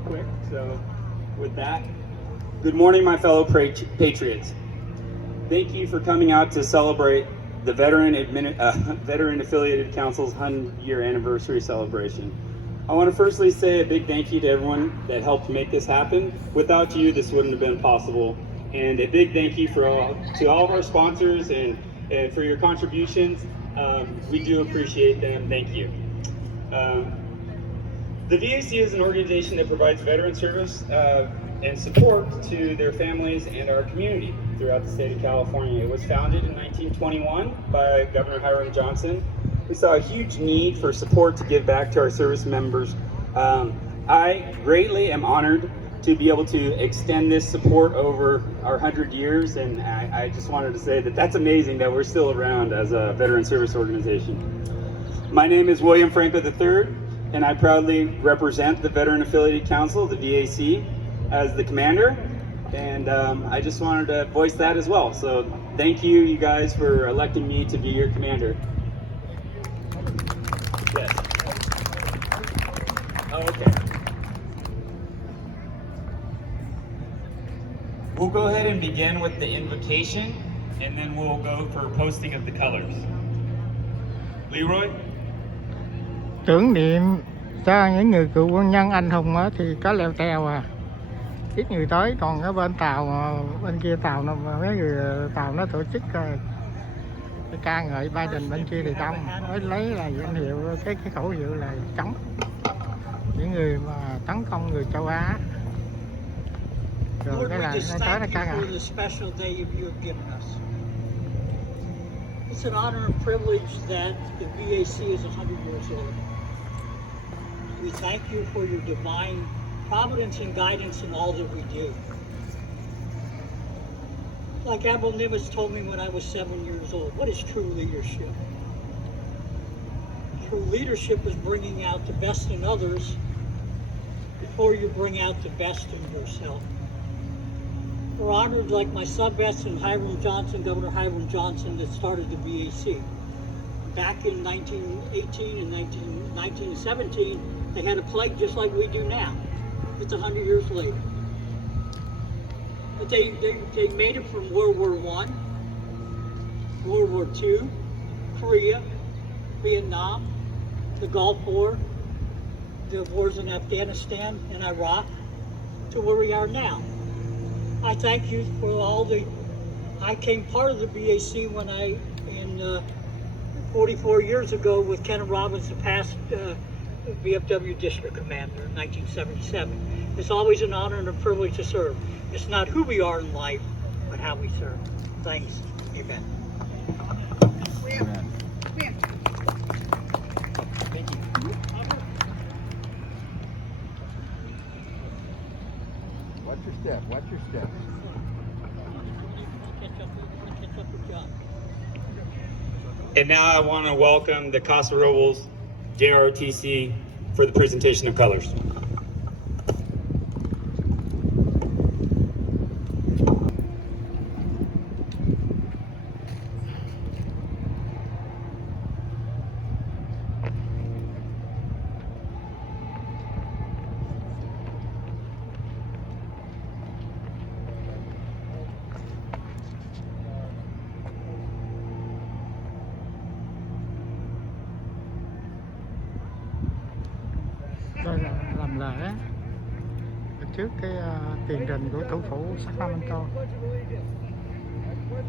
real quick. So with that, good morning, my fellow patriots. Thank you for coming out to celebrate the Veteran Affiliated Council's 100-year anniversary celebration. I want to firstly say a big thank you to everyone that helped make this happen. Without you, this wouldn't have been possible. And a big thank you to all of our sponsors and for your contributions. We do appreciate them. Thank you. The VAC is an organization that provides veteran service and support to their families and our community throughout the state of California. It was founded in 1921 by Governor Hiram Johnson. We saw a huge need for support to give back to our service members. I greatly am honored to be able to extend this support over our 100 years, and I just wanted to say that that's amazing that we're still around as a veteran service organization. My name is William Franco III, and I proudly represent the Veteran Affiliated Council, the VAC, as the commander, and I just wanted to voice that as well. So thank you guys for electing me to be your commander. Yes. Oh, okay. We'll go ahead and begin with the invocation, and then we'll go for posting of the colors. Leroy? Tưởng niệm cho những người cựu quân nhân anh hùng thì có leo trèo ít người tới, còn ở bên tàu bên kia tàu mấy người tàu nó tổ chức ca ngợi Biden, bên kia thì đông mới lấy là danh hiệu cái khẩu hiệu là chống những người mà tấn công người châu Á. Rồi cái là nó tới là ca ngợi. It's an honor and privilege that the VAC is 100 years old. We thank you for your divine providence and guidance in all that we do. Like Admiral Nimitz told me when I was 7 years old, what is true leadership? True leadership is bringing out the best in others before you bring out the best in yourself. We're honored like my sub-vets and Hiram Johnson, Governor Hiram Johnson, that started the VAC. Back in 1918 and 1917, they had a plague just like we do now. It's 100 years later. But they made it from World War I, World War II, Korea, Vietnam, the Gulf War, the wars in Afghanistan and Iraq, to where we are now. I thank you for all I came part of the VAC when in 44 years ago with Ken Robbins, the past VFW District Commander in 1977. It's always an honor and a privilege to serve. It's not who we are in life, but how we serve. Thanks. Amen. Amen. Thank you. Watch your step. Watch your step. Catch up with John. And now I want to welcome the Casa Robles JROTC for the presentation of colors. Đây là làm lễ trước cái tiền đình của thủ phủ Sacramento.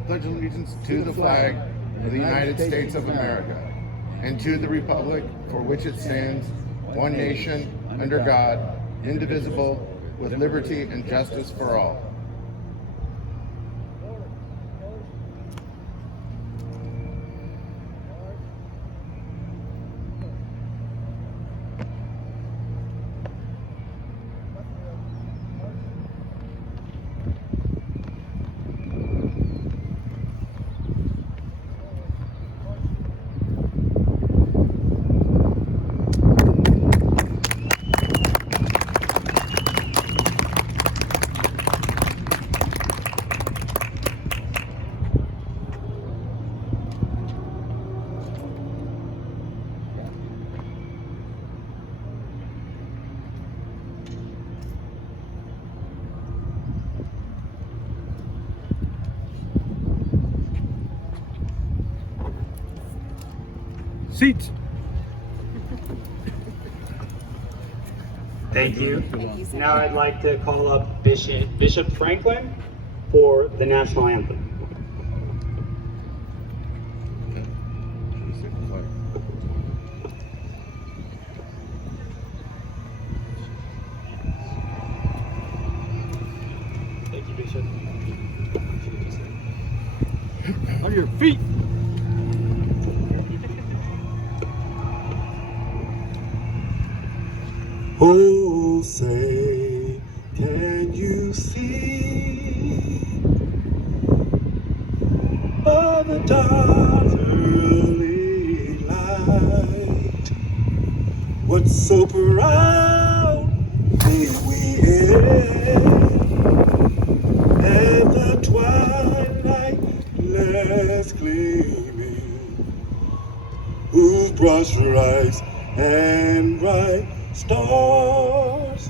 Pledge allegiance to the flag of the United States of America and to the republic for which it stands, one nation, under God, indivisible, with liberty and justice for all. Seats. Thank you. Now I'd like to call up Bishop Franklin for the national anthem. Thank you, Bishop. On your feet. Oh, say, can you see by the dawn's early light what so proudly we hailed, and the twilight left gleaming, whose brush rise and bright stars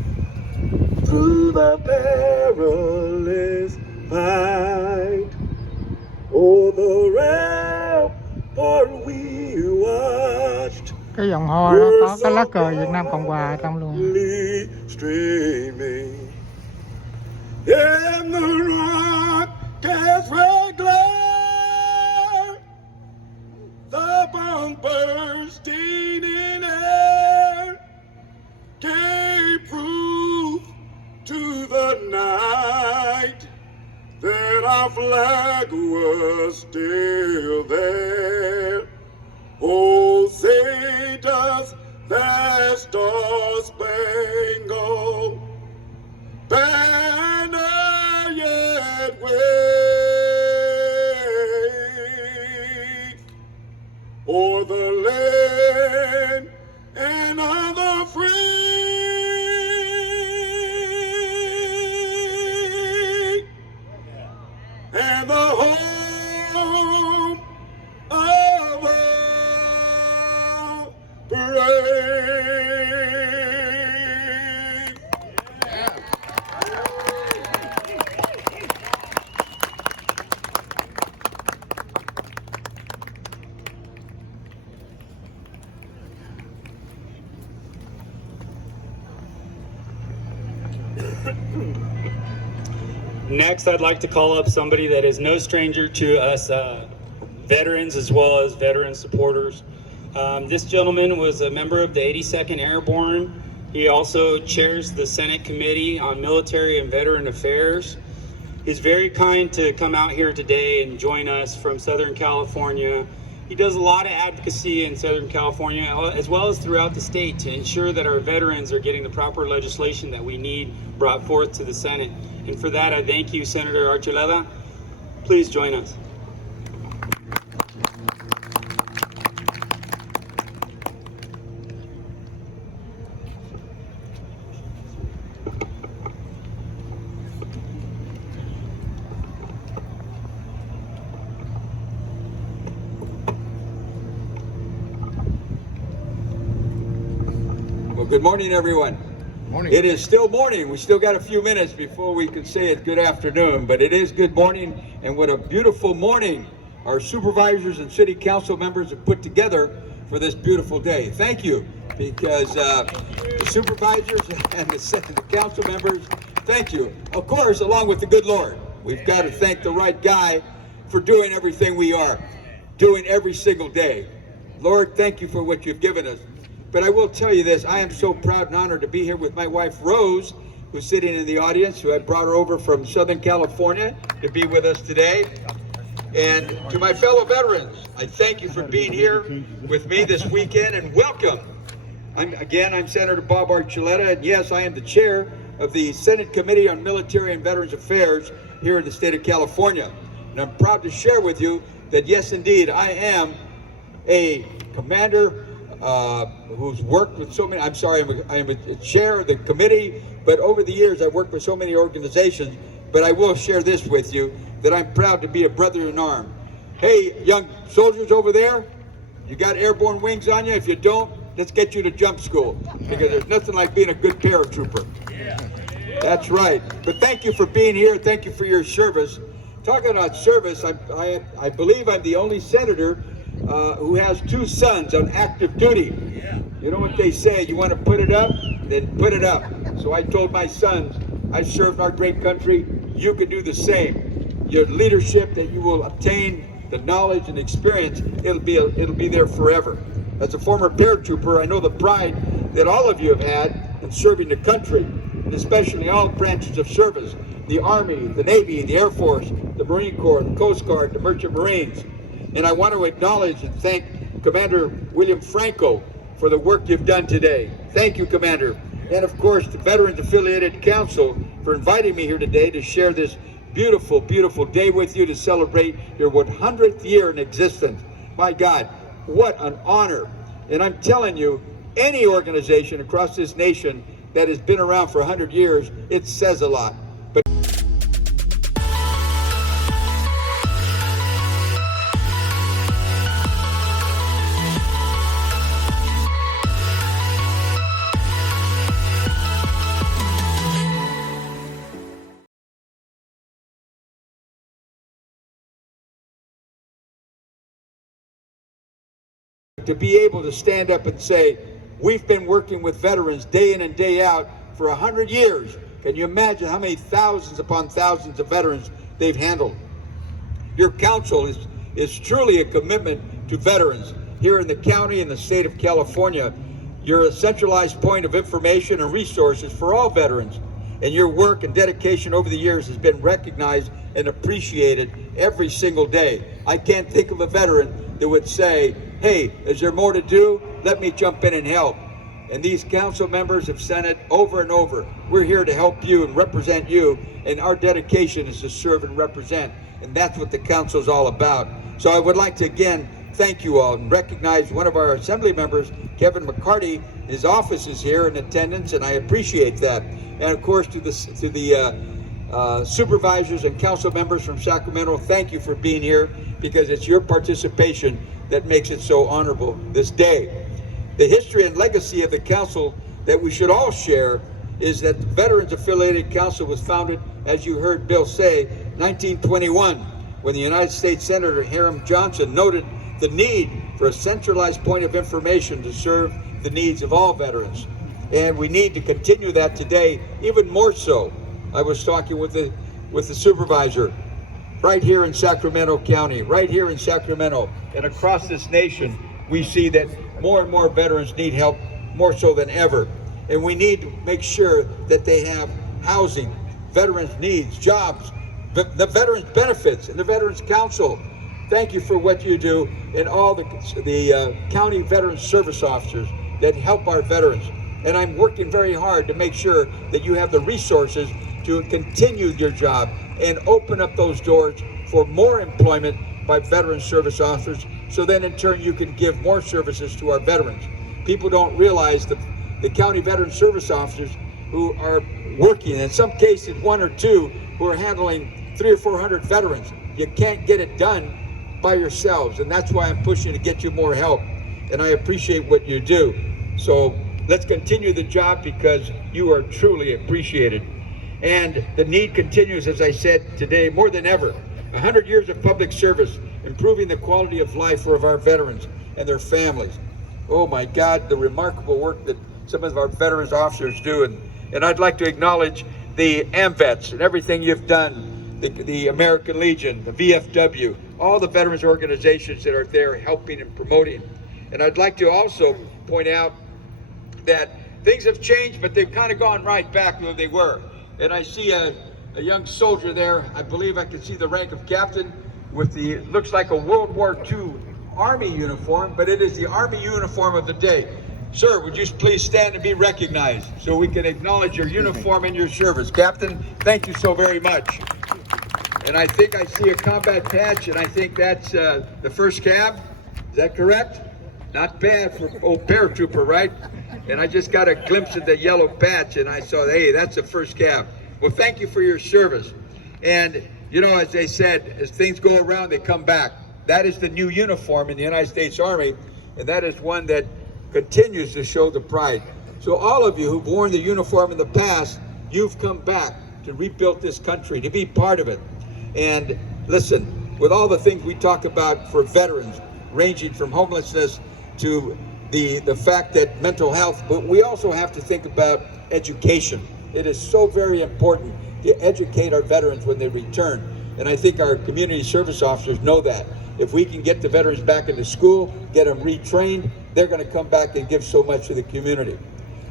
through the perilous fight. Oh, the rampart we watched Cái vòng hoa đó có cái lá cờ Việt Nam Cộng Hòa ở trong luôn. streaming, and the rocket's red glare, the bomb bursting in air, gave proof to the night that our flag was still there. Oh, say does that star-spangled banner yet wave o'er the land and of the free, and the home of all brave. Next, I'd like to call up somebody that is no stranger to us veterans as well as veteran supporters. This gentleman was a member of the 82nd Airborne. He also chairs the Senate Committee on Military and Veteran Affairs. He's very kind to come out here today and join us from Southern California. He does a lot of advocacy in Southern California as well as throughout the state to ensure that our veterans are getting the proper legislation that we need brought forth to the Senate. And for that, I thank you, Senator Archuleta. Please join us. Well, good morning, everyone. Morning. It is still morning. We still got a few minutes before we can say it's good afternoon, but it is good morning, and what a beautiful morning our supervisors and city council members have put together for this beautiful day. Thank you, because the supervisors and the council members, thank you. Of course, along with the good Lord. We've got to thank the right guy for doing everything we are doing every single day. Lord, thank you for what you've given us. But I will tell you this, I am so proud and honored to be here with my wife, Rose, who's sitting in the audience, who I brought her over from Southern California to be with us today. And to my fellow veterans, I thank you for being here with me this weekend, and welcome. I'm Senator Bob Archuleta, and yes, I am the chair of the Senate Committee on Military and Veterans Affairs here in the state of California. And I'm proud to share with you that yes, indeed, I am a commander who's worked with so many, I am a chair of the committee, but over the years I've worked with so many organizations. But I will share this with you, that I'm proud to be a brother in arms. Hey, young soldiers over there, you got airborne wings on you? If you don't, let's get you to jump school, because there's nothing like being a good paratrooper. That's right. But thank you for being here. Thank you for your service. Talking about service, I believe I'm the only senator who has 2 sons on active duty. You know what they say, you want to put it up, then put it up. So I told my sons, I served our great country, you can do the same. Your leadership that you will obtain, the knowledge and experience, it'll be there forever. As a former paratrooper, I know the pride that all of you have had in serving the country, and especially all branches of service, the Army, the Navy, the Air Force, the Marine Corps, the Coast Guard, the Merchant Marines. And I want to acknowledge and thank Commander William Franco for the work you've done today. Thank you, Commander. And of course, the Veterans Affiliated Council for inviting me here today to share this beautiful, beautiful day with you to celebrate your 100th year in existence. My God, what an honor. And I'm telling you, any organization across this nation that has been around for 100 years, it says a lot. But to be able to stand up and say, we've been working with veterans day in and day out for 100 years. Can you imagine how many thousands upon thousands of veterans they've handled? Your council is truly a commitment to veterans. Here in the county and the state of California, you're a centralized point of information and resources for all veterans. And your work and dedication over the years has been recognized and appreciated every single day. I can't think of a veteran that would say, hey, is there more to do? Let me jump in and help. And these council members have said it over and over. We're here to help you and represent you, and our dedication is to serve and represent. And that's what the council is all about. So I would like to again thank you all and recognize one of our assembly members, Kevin McCarty. His office is here in attendance, and I appreciate that. And of course to the supervisors and council members from Sacramento, thank you for being here, because it's your participation that makes it so honorable this day. The history and legacy of the council that we should all share is that the Veterans Affiliated Council was founded, as you heard Bill say, 1921, when the United States Senator Hiram Johnson noted the need for a centralized point of information to serve the needs of all veterans. And we need to continue that today, even more so. I was talking with the supervisor right here in Sacramento County, right here in Sacramento, and across this nation, we see that more and more veterans need help, more so than ever. And we need to make sure that they have housing, veterans' needs, jobs, the veterans' benefits, and the Veterans Council. Thank you for what you do, and all the county veteran service officers that help our veterans. And I'm working very hard to make sure that you have the resources to continue your job and open up those doors for more employment by veteran service officers, so then in turn you can give more services to our veterans. People don't realize the county veteran service officers who are working, in some cases 1 or 2, who are handling 300 or 400 veterans. You can't get it done by yourselves, and that's why I'm pushing to get you more help, and I appreciate what you do. So let's continue the job, because you are truly appreciated. And the need continues, as I said today, more than ever. 100 years of public service, improving the quality of life for our veterans and their families. Oh my God, the remarkable work that some of our veterans officers do. And I'd like to acknowledge the AMVETS and everything you've done, the American Legion, the VFW, all the veterans organizations that are there helping and promoting. And I'd like to also point out that things have changed, but they've kind of gone right back where they were. And I see a young soldier there. I believe I can see the rank of captain with the, looks like a World War II Army uniform, but it is the Army uniform of the day. Sir, would you please stand and be recognized so we can acknowledge your uniform and your service. Captain, thank you so very much. And I think I see a combat patch, and I think that's the first cab. Is that correct? Not bad for old paratrooper, right? And I just got a glimpse of the yellow patch, and I saw, hey, that's the first cab. Well, thank you for your service. And, you know, as they said, as things go around, they come back. That is the new uniform in the United States Army, and that is one that continues to show the pride. So all of you who've worn the uniform in the past, you've come back to rebuild this country, to be part of it. And listen, with all the things we talk about for veterans, ranging from homelessness to the fact that mental health, but we also have to think about education. It is so very important to educate our veterans when they return. And I think our community service officers know that. If we can get the veterans back into school, get them retrained, they're going to come back and give so much to the community.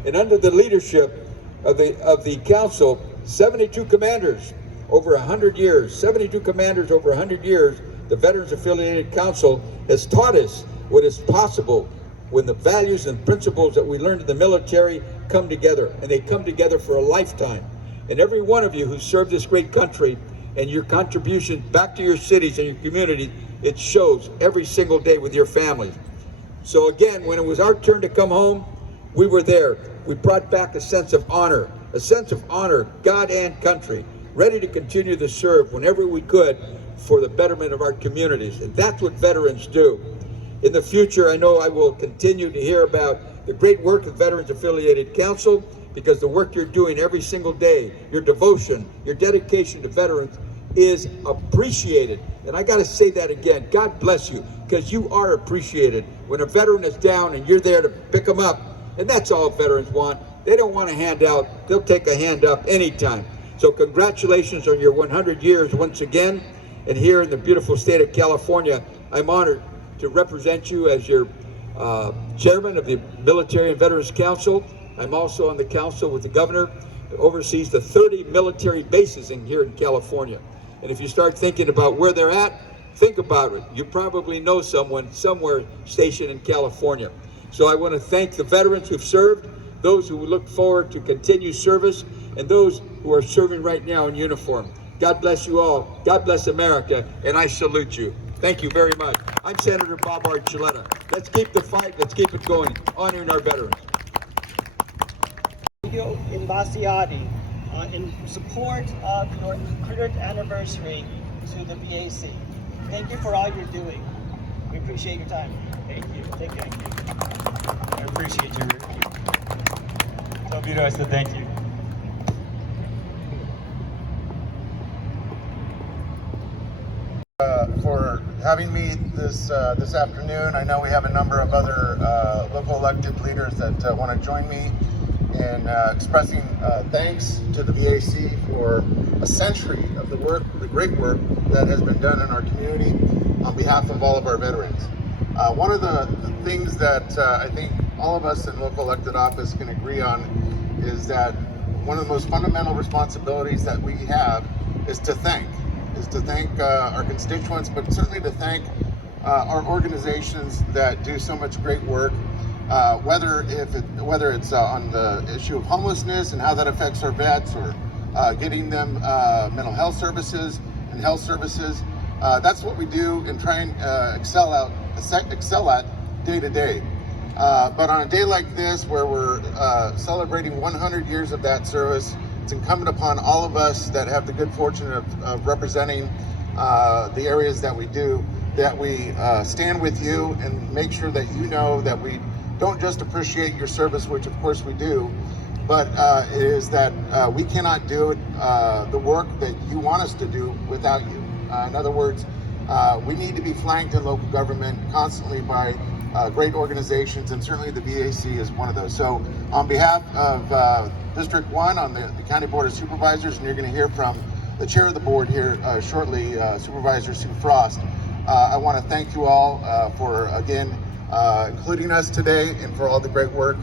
And under the leadership of the council, 72 commanders over 100 years, 72 commanders over 100 years, the Veterans Affiliated Council has taught us what is possible when the values and principles that we learned in the military come together, and they come together for a lifetime. And every one of you who served this great country and your contribution back to your cities and your community, it shows every single day with your families. So again, when it was our turn to come home, we were there. We brought back a sense of honor, God and country, ready to continue to serve whenever we could for the betterment of our communities. And that's what veterans do. In the future, I know I will continue to hear about the great work of Veterans Affiliated Council, because the work you're doing every single day, your devotion, your dedication to veterans is appreciated. And I got to say that again, God bless you, because you are appreciated. When a veteran is down and you're there to pick them up, and that's all veterans want. They don't want a handout. They'll take a hand up anytime. So congratulations on your 100 years once again. And here in the beautiful state of California, I'm honored to represent you as your chairman of the Military and Veterans Council. I'm also on the council with the governor who oversees the 30 military bases here in California. And if you start thinking about where they're at, think about it. You probably know someone somewhere stationed in California. So I want to thank the veterans who've served, those who look forward to continue service, and those who are serving right now in uniform. God bless you all. God bless America, and I salute you. Thank you very much. I'm Senator Bob Archuleta. Let's keep the fight. Let's keep it going, honoring our veterans. Imbasiadi, in support of your 100th anniversary to the BAC. Thank you for all you're doing. We appreciate your time. Thank you. Take care. I appreciate you, Rick. Tell Vito I said thank you. For having me this afternoon. I know we have a number of other local elected leaders that want to join me in expressing thanks to the VAC for a century of the great work that has been done in our community on behalf of all of our veterans. One of the things that I think all of us in local elected office can agree on is that one of the most fundamental responsibilities that we have is to thank our constituents, but certainly to thank our organizations that do so much great work, whether it's on the issue of homelessness and how that affects our vets, or getting them mental health services and health services. That's what we do and try and excel at day to day. But on a day like this, where we're celebrating 100 years of that service, it's incumbent upon all of us that have the good fortune of representing the areas that we do, that we stand with you and make sure that you know that we don't just appreciate your service, which of course we do, but it is that we cannot do the work that you want us to do without you. In other words, we need to be flanked in local government constantly by great organizations, and certainly the VAC is one of those. So on behalf of District 1 on the County Board of Supervisors, and you're going to hear from the chair of the board here shortly, Supervisor Sue Frost, I want to thank you all for, again, including us today, and for all the great work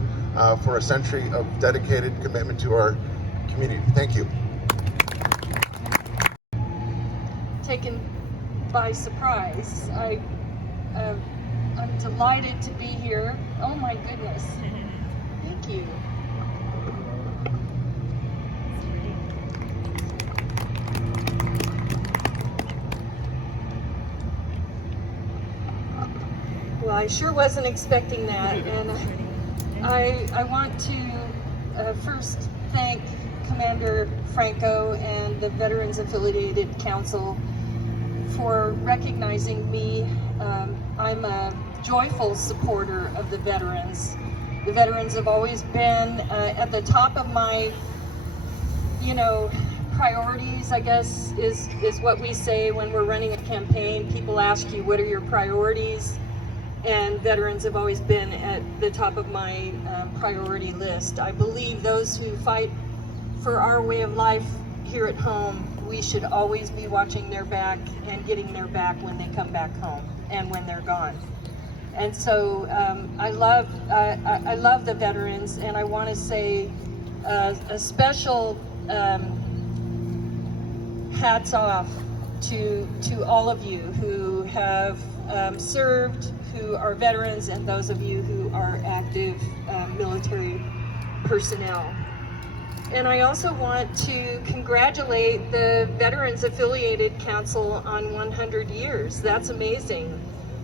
for a century of dedicated commitment to our community. Thank you. Taken by surprise. I'm delighted to be here. Oh my goodness. Thank you. Well, I sure wasn't expecting that, and I want to first thank Commander Franco and the Veterans Affiliated Council for recognizing me. I'm a joyful supporter of the veterans. The veterans have always been at the top of my, priorities, I guess, is what we say when we're running a campaign. People ask you, what are your priorities? and veterans have always been at the top of my priority list. I believe those who fight for our way of life here at home, we should always be watching their back and getting their back when they come back home and when they're gone. And so I love the veterans, and I want to say a special hats off to all of you who have served, who are veterans, and those of you who are active military personnel. And I also want to congratulate the Veterans Affiliated Council on 100 years. That's amazing.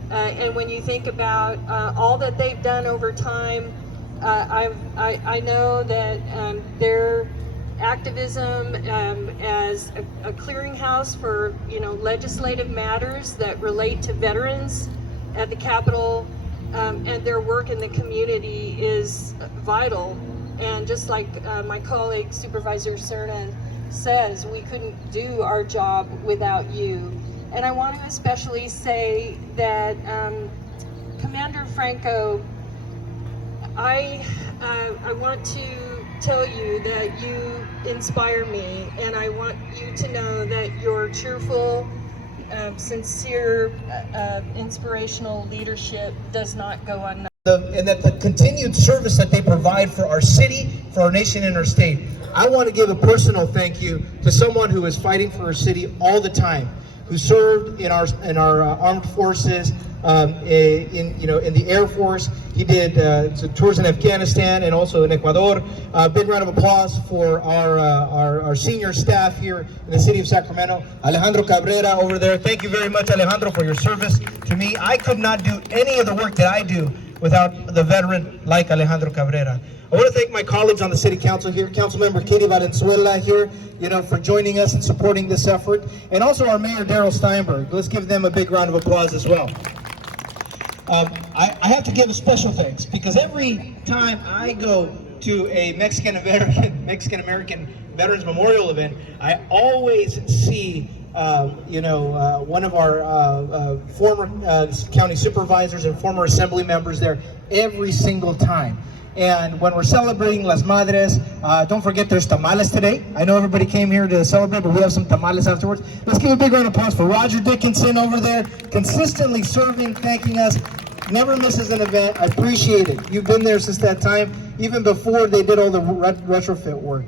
And when you think about all that they've done over time, I know that their activism as a clearinghouse for legislative matters that relate to veterans at the Capitol and their work in the community is vital. And just like my colleague Supervisor Cernan says, we couldn't do our job without you. And I want to especially say that Commander Franco, I want to tell you that you inspire me, and I want you to know that your cheerful, sincere, inspirational leadership does not go unnoticed. And that the continued service that they provide for our city, for our nation, and our state. I want to give a personal thank you to someone who is fighting for our city all the time, who served in our armed forces, in the Air Force. He did tours in Afghanistan and also in Ecuador. Big round of applause for our senior staff here in the city of Sacramento. Alejandro Cabrera over there. Thank you very much, Alejandro, for your service to me. I could not do any of the work that I do without the veteran like Alejandro Cabrera. I want to thank my colleagues on the City Council here, Councilmember Katie Valenzuela here, for joining us and supporting this effort, and also our Mayor Darrell Steinberg. Let's give them a big round of applause as well. I have to give a special thanks because every time I go to a Mexican American Veterans Memorial event, I always see one of our former county supervisors and former assembly members there every single time. And when we're celebrating Las Madres, don't forget there's tamales today. I know everybody came here to celebrate, but we have some tamales afterwards. Let's give a big round of applause for Roger Dickinson over there, consistently serving, thanking us. Never misses an event. I appreciate it. You've been there since that time, even before they did all the retrofit work.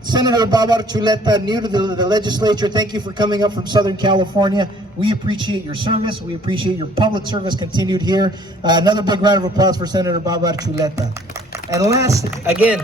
Senator Bob Archuleta, new to the legislature, thank you for coming up from Southern California. We appreciate your service. We appreciate your public service continued here. Another big round of applause for Senator Bob Archuleta. And last, again,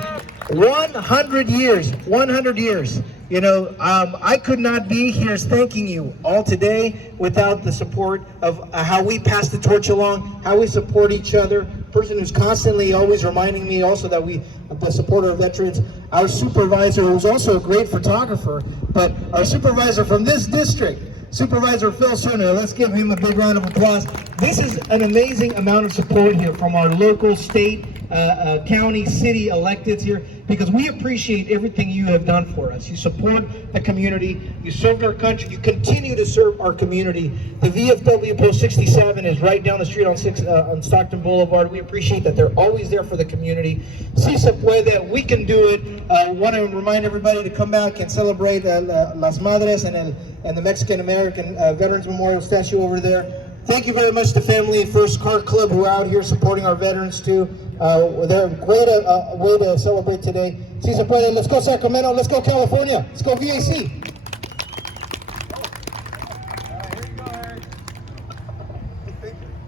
100 years, 100 years. I could not be here thanking you all today without the support of how we pass the torch along, how we support each other. Person who's constantly always reminding me also that we support our veterans. Our supervisor, who's also a great photographer, but our supervisor from this district, Supervisor Phil Cernan, let's give him a big round of applause. This is an amazing amount of support here from our local, state, county, city electeds here, because we appreciate everything you have done for us. You support the community, you served our country, you continue to serve our community. The VFW Post 67 is right down the street on Stockton Boulevard. We appreciate that they're always there for the community. Si se puede, we can do it. I want to remind everybody to come back and celebrate Las Madres and the Mexican American Veterans Memorial statue over there. Thank you very much to Family First Car Club, who are out here supporting our veterans too. They're a great way to celebrate today. Si se puede, let's go Sacramento, let's go California, let's go VAC.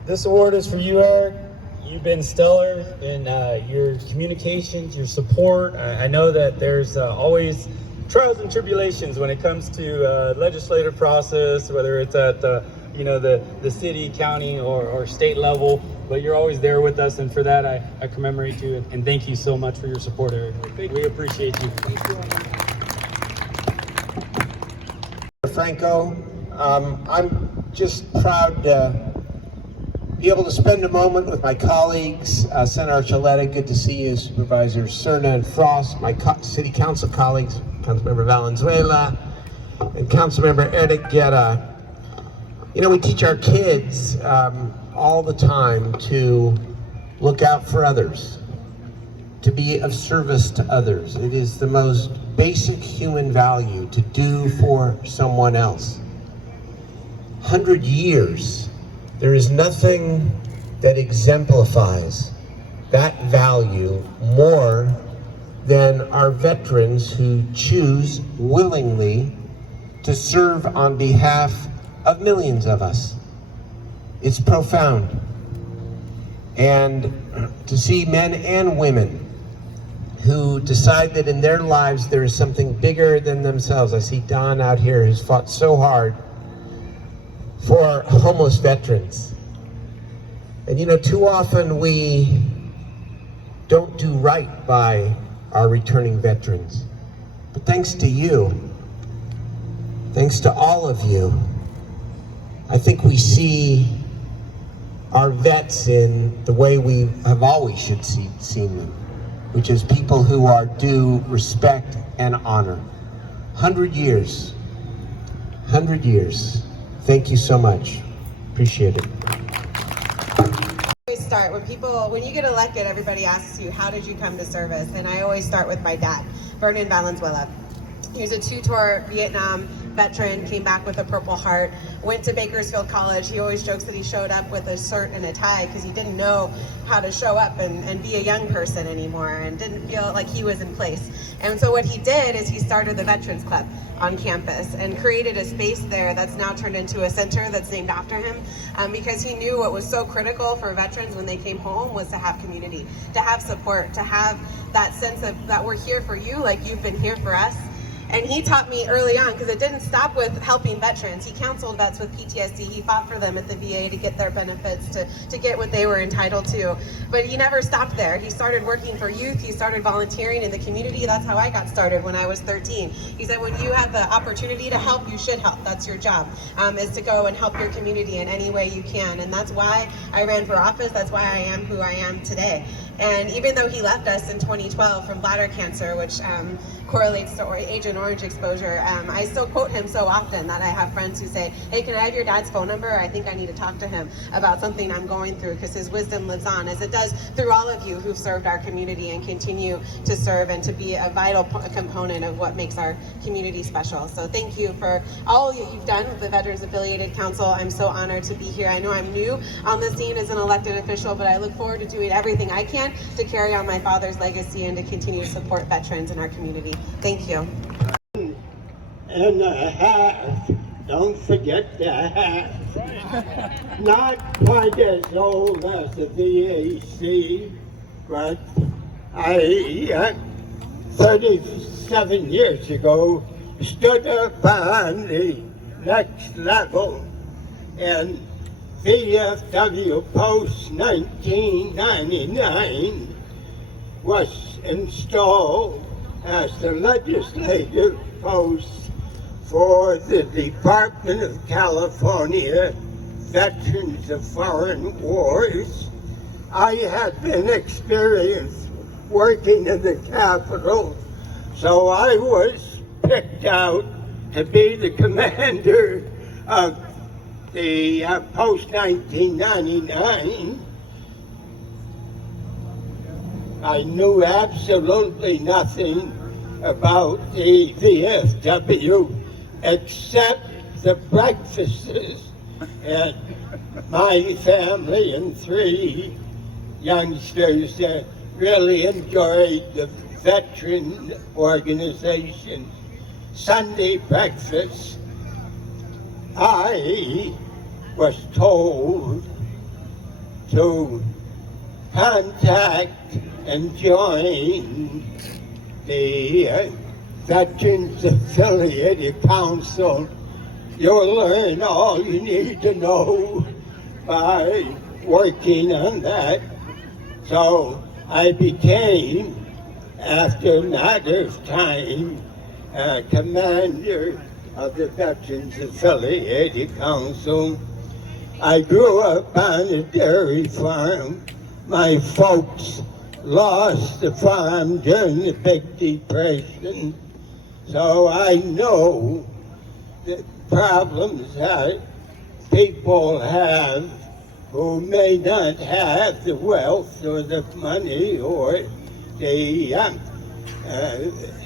This award is for you, Eric. You've been stellar in your communications, your support. I know that there's always trials and tribulations when it comes to legislative process, whether it's at the city, county, or state level, but you're always there with us, and for that I commemorate you and thank you so much for your support, Eric. We appreciate you. Franco, I'm just proud to be able to spend a moment with my colleagues. Senator Archuleta, good to see you. Supervisor Cerna and Frost, my city council colleagues, Councilmember Valenzuela and Councilmember Eric Guerra. You know, we teach our kids all the time to look out for others, to be of service to others. It is the most basic human value to do for someone else. 100 years, there is nothing that exemplifies that value more than our veterans who choose willingly to serve on behalf of millions of us. It's profound. And to see men and women who decide that in their lives there is something bigger than themselves. I see Don out here who's fought so hard for homeless veterans. And you know, too often we don't do right by our returning veterans. But thanks to you, thanks to all of you, I think we see our vets in the way we have always should seen them, which is people who are due respect and honor. 100 years. Thank you so much. Appreciate it. Start when you get elected, everybody asks you, how did you come to service? And I always start with my dad, Vernon Valenzuela. He was a two-tour Vietnam veteran, came back with a Purple Heart, went to Bakersfield College. He always jokes that he showed up with a shirt and a tie because he didn't know how to show up and be a young person anymore and didn't feel like he was in place. And so what he did is he started the Veterans Club on campus and created a space there that's now turned into a center that's named after him, because he knew what was so critical for veterans when they came home was to have community, to have support, to have that sense of that we're here for you like you've been here for us. And he taught me early on, because it didn't stop with helping veterans. He counseled vets with PTSD. He fought for them at the VA to get their benefits, to get what they were entitled to. But he never stopped there. He started working for youth. He started volunteering in the community. That's how I got started when I was 13. He said, when you have the opportunity to help, you should help. That's your job, is to go and help your community in any way you can. And that's why I ran for office. That's why I am who I am today. And even though he left us in 2012 from bladder cancer, which correlates to Agent Orange exposure, I still quote him so often that I have friends who say, hey, can I have your dad's phone number? I think I need to talk to him about something I'm going through, because his wisdom lives on, as it does through all of you who've served our community and continue to serve and to be a vital component of what makes our community special. So thank you for all you've done with the Veterans Affiliated Council. I'm so honored to be here. I know I'm new on the scene as an elected official, but I look forward to doing everything I can to carry on my father's legacy and to continue to support veterans in our community. Thank you. And a hat, don't forget the hat. Not quite as old as the VAC, but I, 37 years ago, stood up on the next level, and VFW Post 1999 was installed as the legislative post for the Department of California Veterans of Foreign Wars. I had been experienced working in the Capitol, so I was picked out to be the commander of the post 1999. I knew absolutely nothing about the VFW except the breakfasts, and my family and 3 youngsters really enjoyed the veteran organization Sunday breakfast. I was told to contact and join the Veterans Affiliated Council. You'll learn all you need to know by working on that. So I became, after a matter of time, commander of the Veterans Affiliated Council. I grew up on a dairy farm. My folks lost the farm during the Big Depression, so I know the problems that people have who may not have the wealth or the money or the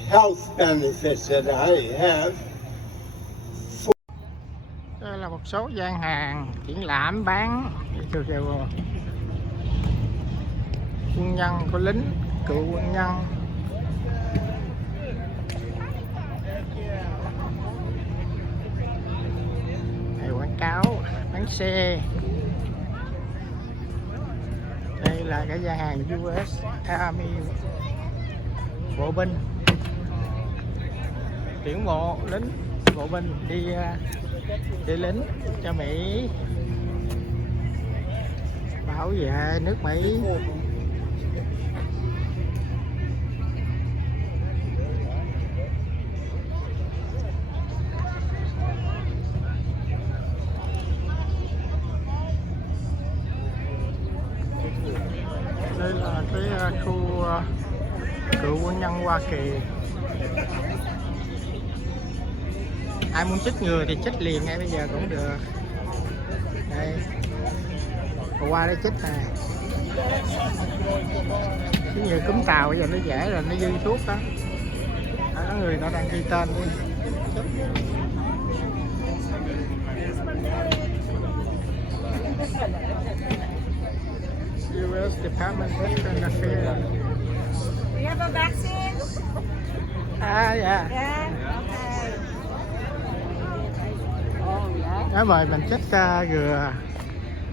health benefits that I have. Đây là một số gian hàng triển lãm bán quân nhân của lính, cựu quân nhân. Đây quảng cáo bán xe. Đây là cái gian hàng US Army, bộ binh, tuyển mộ lính bộ binh đi lính cho Mỹ, bảo vệ nước Mỹ. Đây là cái khu cựu quân nhân Hoa Kỳ. Ai muốn chích ngừa thì chích liền ngay bây giờ cũng được. Đây, qua đây chích nè. Cái như cúm tàu bây giờ nó dễ là nó dư thuốc đó. Có người nó đang ghi tên đi. US Department of Veteran Affairs. We have a vaccine? À dạ. Yeah. Okay. Nói mời mình chích ngừa.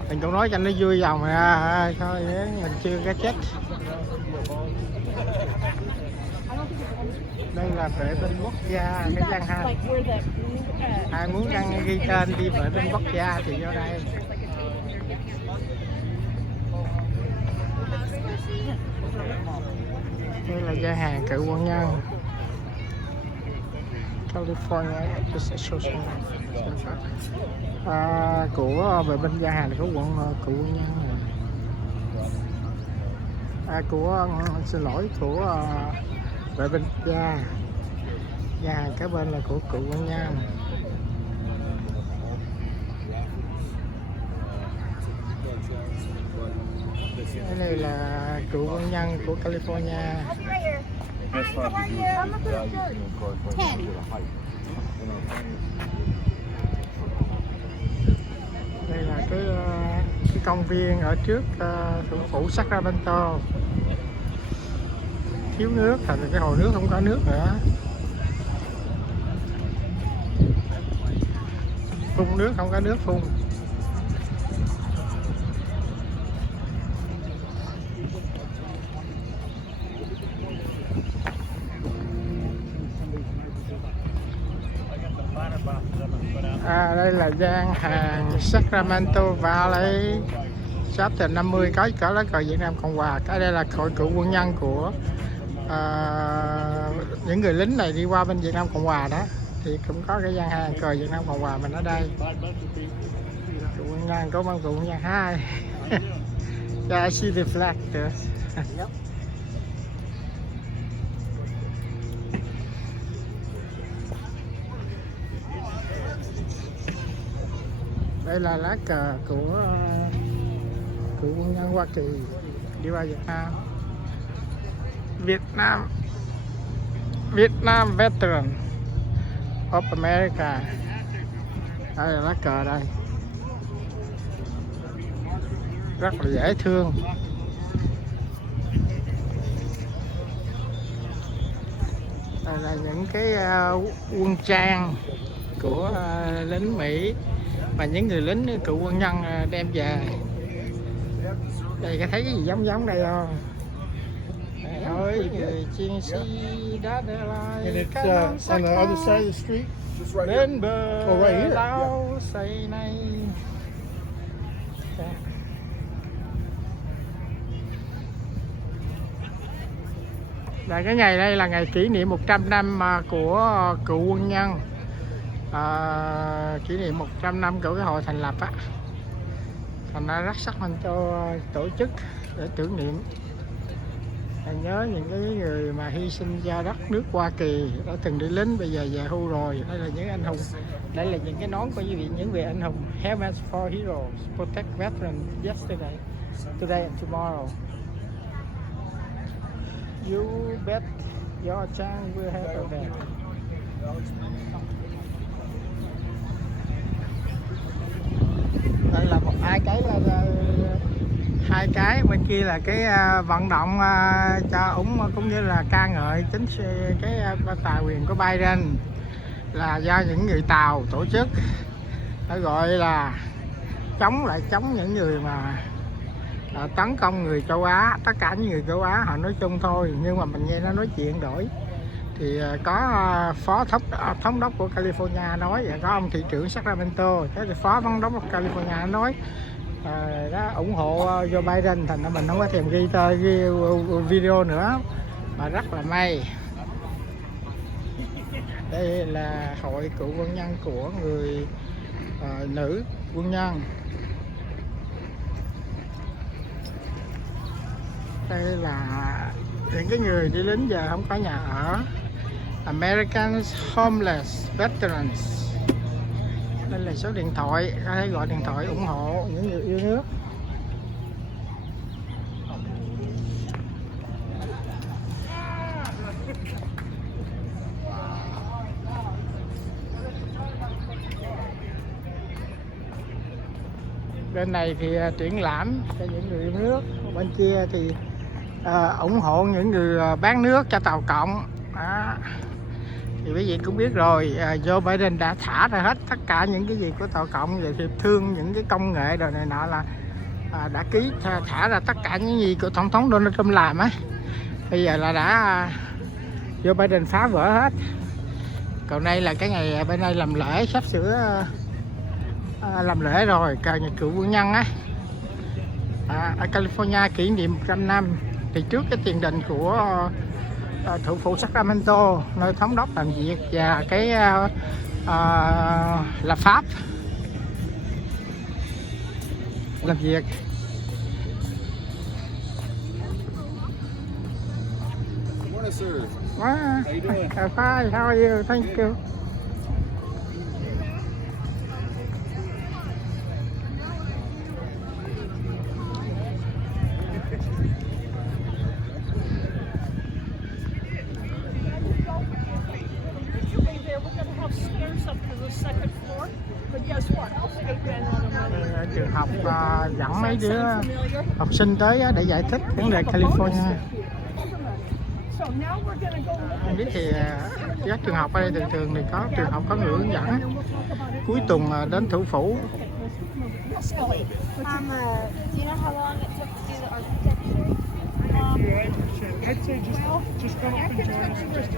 Mình cũng nói cho nó vui vòng ra thôi, mình chưa có chích. Đây là vệ binh quốc gia, cái gian hàng. Ai muốn đăng ghi tên đi vệ binh quốc gia thì vô đây. Đây là gian hàng cựu quân nhân California của vệ binh. Gian hàng của cựu quân nhân xin lỗi, của vệ binh quốc gia. Gian hàng kế bên là của cựu quân nhân. Cái này là cựu quân nhân của California. Đây là cái công viên ở trước thủ phủ Sacramento. Thiếu nước, thành cái hồ nước không có nước nữa. Phun nước không có nước phun. Đây là gian hàng Sacramento Valley Chapter 50, có lá cờ Việt Nam Cộng Hòa. Cái đây là hội cựu quân nhân của những người lính này đi qua bên Việt Nam Cộng Hòa đó, thì cũng có cái gian hàng cờ Việt Nam Cộng Hòa mình ở đây. Cựu quân nhân, có ban cựu quân nhân 2. Yeah, I see the flag there. Đây là lá cờ của cựu quân nhân Hoa Kỳ đi qua Việt Nam. Vietnam Veteran of America. Đây là lá cờ đây. Rất là dễ thương. Đây là những cái quân trang của lính Mỹ mà những người lính cựu quân nhân đem về. Đây có thấy cái gì giống đây không? Ôi, chiến sĩ đã để lại on the other side of the street. Bên bờ lao xây này. Và cái ngày đây là ngày kỷ niệm 100 năm của cựu quân nhân. Kỷ niệm 100 năm của cái hội thành lập á, thành ra rất Sacramento tổ chức để tưởng niệm. nhớ những cái người mà hy sinh cho đất nước Hoa Kỳ, đã từng đi lính, bây giờ về hưu rồi. Đây là những anh hùng, đây là những cái nón của những vị anh hùng. Helmets for heroes, protect veterans yesterday, today and tomorrow. You bet your chance will have a bet. Đây là hai cái, bên kia là cái vận động cho ủng cũng như là ca ngợi chính cái tài quyền của Biden, là do những người Tàu tổ chức, nó gọi là chống những người mà tấn công người châu Á. Tất cả những người châu Á họ nói chung thôi, nhưng mà mình nghe nó nói chuyện đổi thì có phó thống đốc của California nói, và có ông thị trưởng Sacramento, cái phó thống đốc của California nói đó ủng hộ Joe Biden, thành ra mình không có thèm ghi video nữa, mà rất là may. Đây là hội cựu quân nhân của người nữ quân nhân. Đây là những cái người đi lính giờ không có nhà ở, American Homeless Veterans. Đây là số điện thoại, có thể gọi điện thoại ủng hộ những người yêu nước. Bên này thì triển lãm cho những người yêu nước, bên kia thì ủng hộ những người bán nước cho tàu cộng. Đó. Thì quý vị cũng biết rồi, Joe Biden đã thả ra hết tất cả những cái gì của tàu cộng, về hiệp thương, những cái công nghệ đồ này nọ, là đã ký thả ra tất cả những gì của tổng thống Donald Trump làm á. Bây giờ là đã Joe Biden phá vỡ hết. Còn đây là cái ngày bên đây làm lễ, sắp sửa làm lễ rồi, ngày cựu quân nhân á. Ở California kỷ niệm 100 năm thì trước cái tiền đình của thủ phủ Sacramento, nơi thống đốc làm việc và cái lập pháp làm việc. Morning, sir. How you doing? Fine. How are you? Thank you. Trường học dẫn mấy đứa học sinh tới để giải thích vấn đề California. Anh biết thì các trường học ở đây thường thì có trường học có người hướng dẫn cuối tuần đến thủ phủ. I'd say just come up and join us.